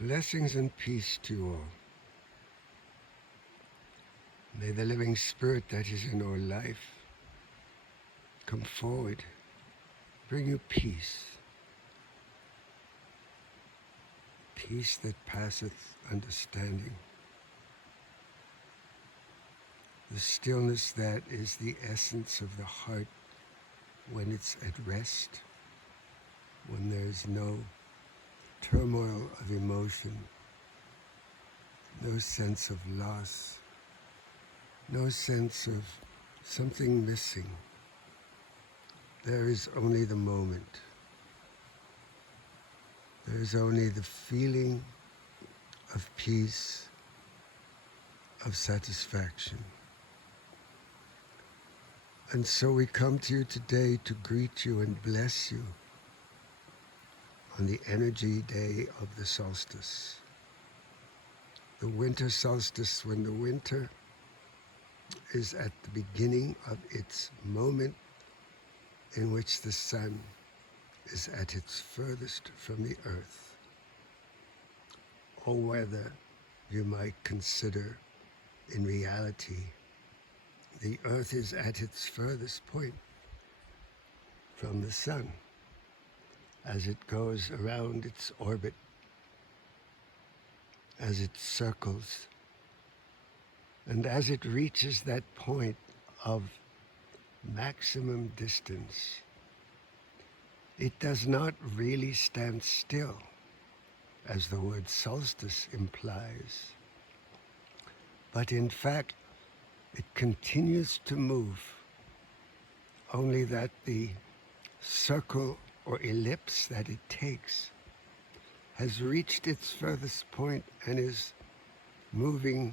Blessings and peace to you all. May the living spirit that is in our life come forward, bring you peace. Peace that passeth understanding. The stillness that is the essence of the heart when it's at rest, when there's no turmoil of emotion, no sense of loss, no sense of something missing. There is only the moment. There is only the feeling of peace, of satisfaction. And so we come to you today to greet you and bless you on the energy day of the solstice. The winter solstice, when the winter is at the beginning of its moment in which the sun is at its furthest from the earth, or whether you might consider in reality the earth is at its furthest point from the sun as it goes around its orbit, as it circles, and as it reaches that point of maximum distance. It does not really stand still, as the word solstice implies, but in fact it continues to move, only that the circle or ellipse that it takes has reached its furthest point and is moving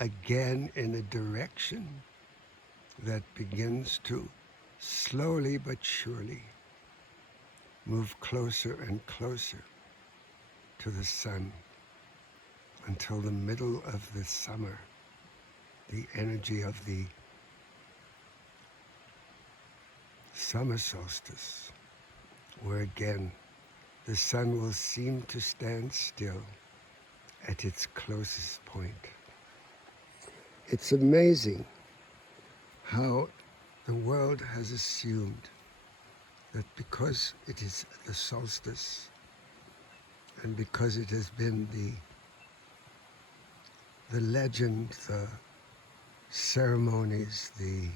again in a direction that begins to slowly but surely move closer and closer to the sun until the middle of the summer, the energy of the summer solstice, where again the sun will seem to stand still at its closest point. It's amazing how the world has assumed that because it is the solstice and because it has been the legend, the ceremonies, the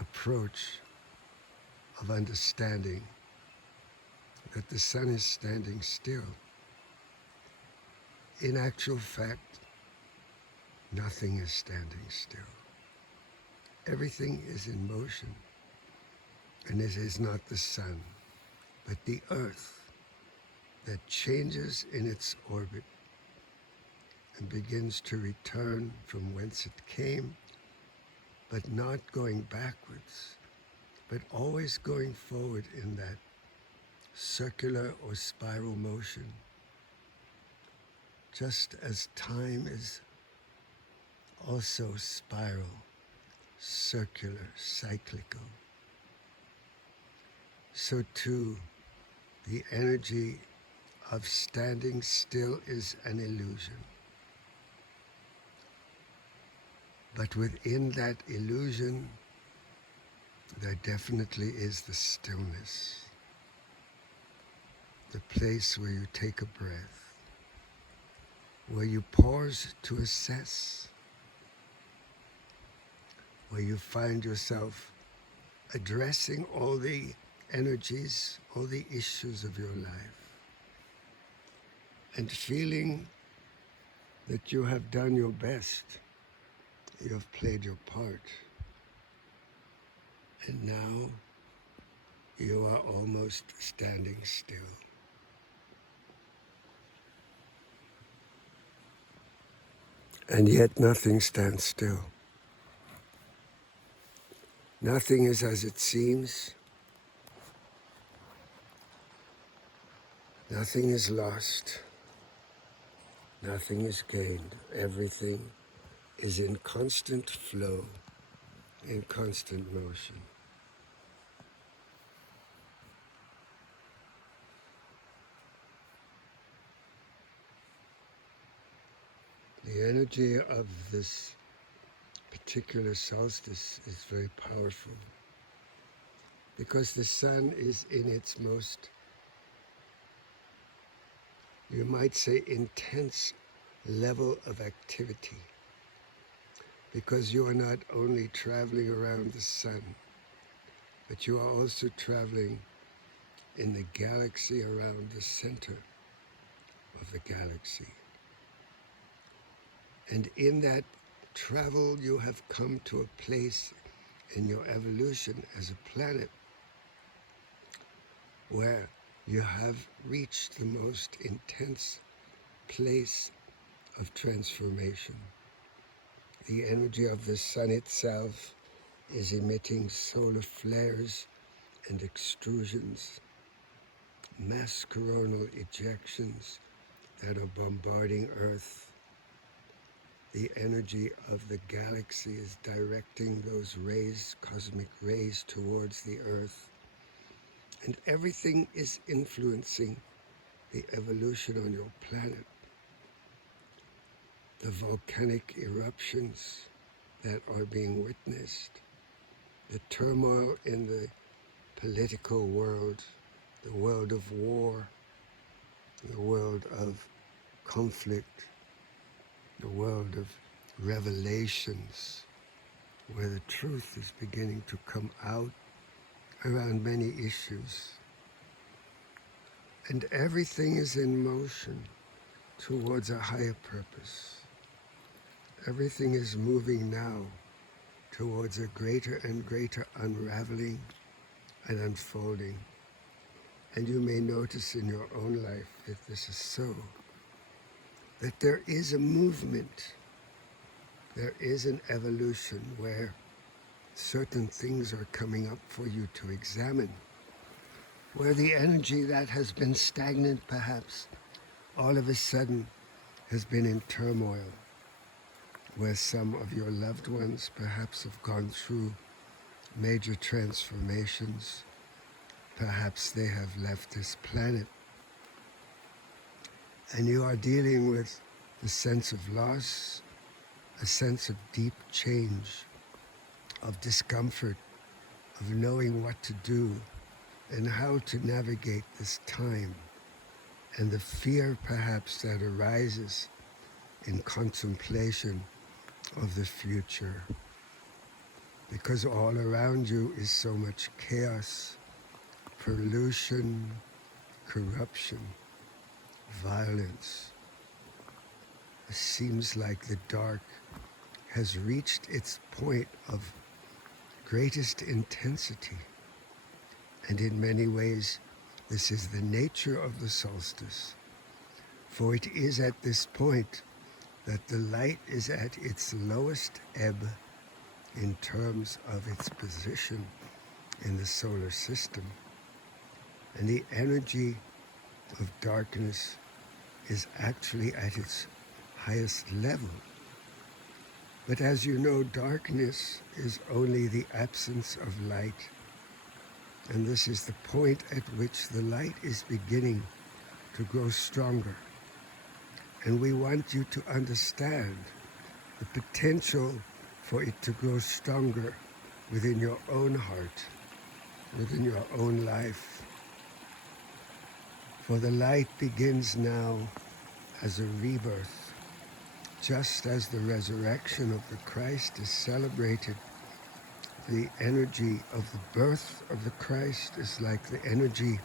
approach of understanding that the sun is standing still. In actual fact, nothing is standing still. Everything is in motion, and it is not the sun, but the earth that changes in its orbit and begins to return from whence it came, but not going backwards, but always going forward in that circular or spiral motion, just as time is also spiral, circular, cyclical. So too, the energy of standing still is an illusion. But within that illusion, there definitely is the stillness, the place where you take a breath, where you pause to assess, where you find yourself addressing all the energies, all the issues of your life, and feeling that you have done your best, you have played your part, and now you are almost standing still. And yet nothing stands still. Nothing is as it seems. Nothing is lost. Nothing is gained. Everything is in constant flow, in constant motion. The energy of this particular solstice is very powerful because the sun is in its most, you might say, intense level of activity, because you are not only traveling around the sun, but you are also traveling in the galaxy around the center of the galaxy. And in that travel, you have come to a place in your evolution as a planet where you have reached the most intense place of transformation. The energy of the sun itself is emitting solar flares and extrusions, mass coronal ejections that are bombarding Earth. The energy of the galaxy is directing those rays, cosmic rays, towards the Earth. And everything is influencing the evolution on your planet. The volcanic eruptions that are being witnessed, the turmoil in the political world, the world of war, the world of conflict, the world of revelations, where the truth is beginning to come out around many issues. And everything is in motion towards a higher purpose. Everything is moving now towards a greater and greater unraveling and unfolding. And you may notice in your own life that this is so, that there is a movement, there is an evolution where certain things are coming up for you to examine, where the energy that has been stagnant perhaps all of a sudden has been in turmoil, where some of your loved ones perhaps have gone through major transformations. Perhaps they have left this planet, and you are dealing with the sense of loss, a sense of deep change, of discomfort, of knowing what to do and how to navigate this time, and the fear perhaps that arises in contemplation of the future, because all around you is so much chaos, pollution, corruption, violence. It seems like the dark has reached its point of greatest intensity. And in many ways, this is the nature of the solstice. For it is at this point that the light is at its lowest ebb in terms of its position in the solar system. And the energy of darkness is actually at its highest level. But as you know, darkness is only the absence of light. And this is the point at which the light is beginning to grow stronger. And we want you to understand the potential for it to grow stronger within your own heart, within your own life. For the light begins now as a rebirth, just as the resurrection of the Christ is celebrated. The energy of the birth of the Christ is like the energy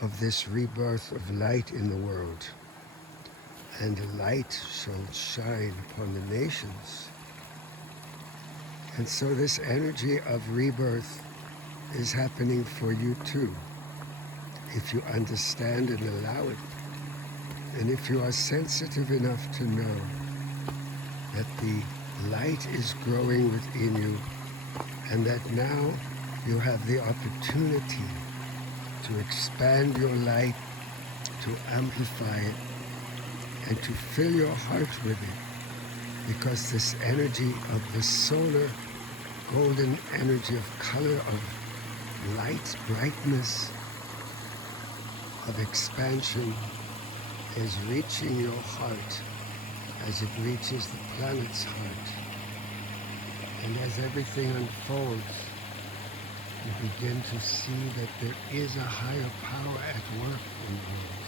of this rebirth of light in the world. And the light shall shine upon the nations. And so this energy of rebirth is happening for you too, if you understand and allow it. And if you are sensitive enough to know that the light is growing within you, and that now you have the opportunity to expand your light, to amplify it, and to fill your heart with it, because this energy of the solar golden energy of color, of light, brightness, of expansion is reaching your heart as it reaches the planet's heart. And as everything unfolds, you begin to see that there is a higher power at work in the world,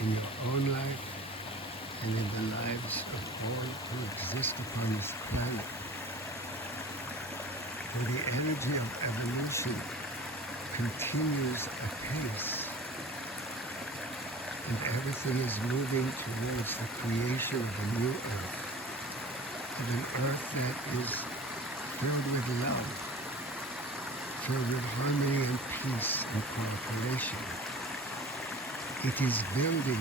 in your own life and in the lives of all who exist upon this planet. And the energy of evolution continues apace, and everything is moving towards the creation of a new earth, of an earth that is filled with love, filled with harmony and peace and cooperation. It is building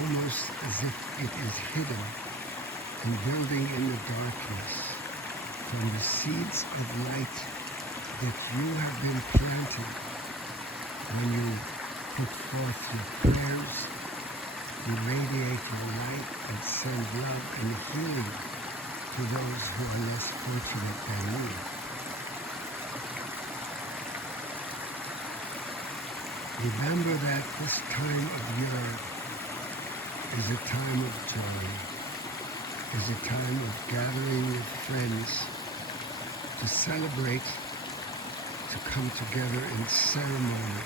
almost as if it is hidden and building in the darkness from the seeds of light that you have been planting when you put forth your prayers, you radiate your light and send love and healing to those who are less fortunate than you. Remember that this time of year is a time of joy, is a time of gathering with friends to celebrate, to come together in ceremony,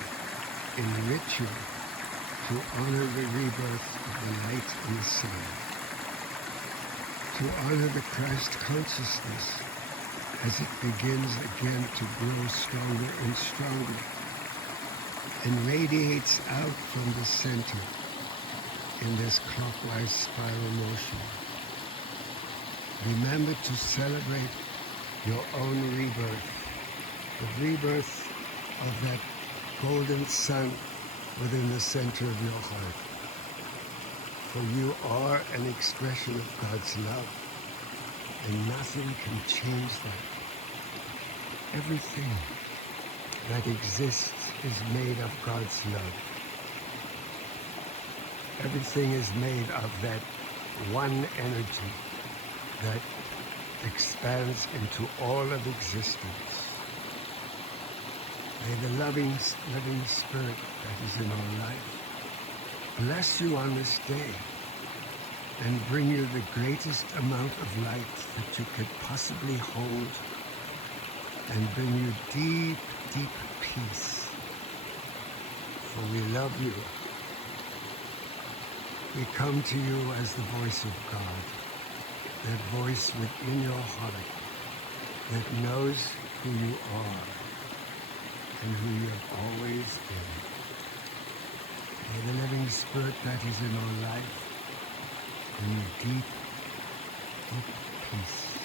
in ritual, to honor the rebirth of the light and the sun, to honor the Christ consciousness as it begins again to grow stronger and stronger and radiates out from the center in this clockwise spiral motion. Remember to celebrate your own rebirth, the rebirth of that golden sun within the center of your heart. For you are an expression of God's love, and nothing can change that. Everything that exists is made of God's love. Everything is made of that one energy that expands into all of existence. May the loving spirit that is in our life bless you on this day and bring you the greatest amount of light that you could possibly hold, and bring you deep, deep peace. For we love you. We come to you as the voice of God, that voice within your heart that knows who you are and who you have always been. May the living spirit that is in our life bring you deep, deep peace.